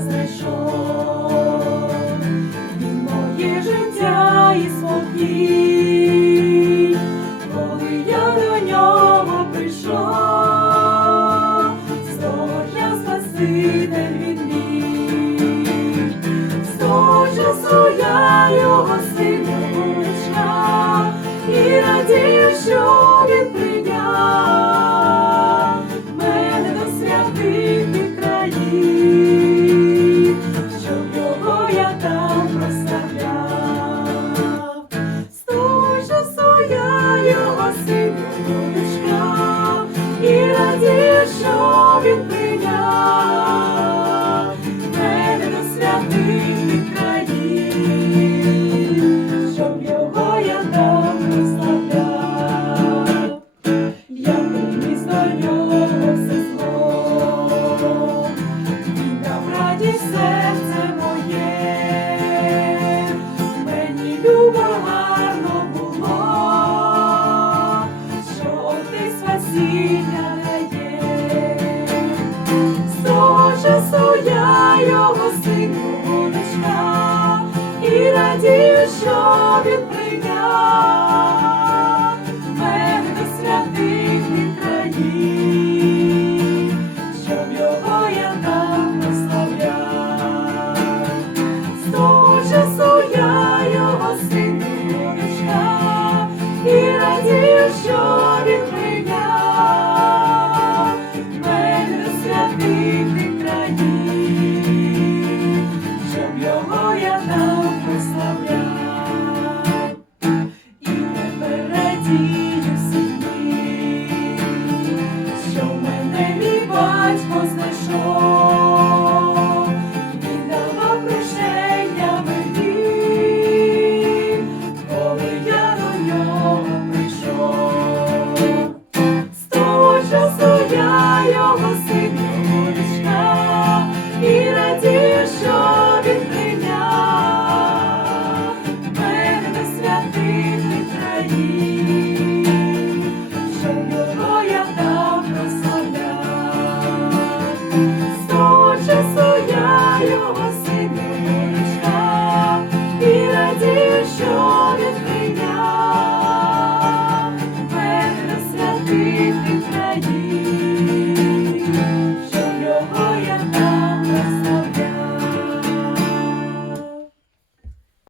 знайшов, моє життя і спокій, коли я до нього прийшов, з Спаситель він з того часу я його сина, і радію, що що він Боже, що він прийняв мене до святих від країн, щоб його я там прославляв, з я його синочка і радію, що він прийняв мене до святих від країн, щоб його я там прославляв. що він прийняв що його я там прославляв, з його.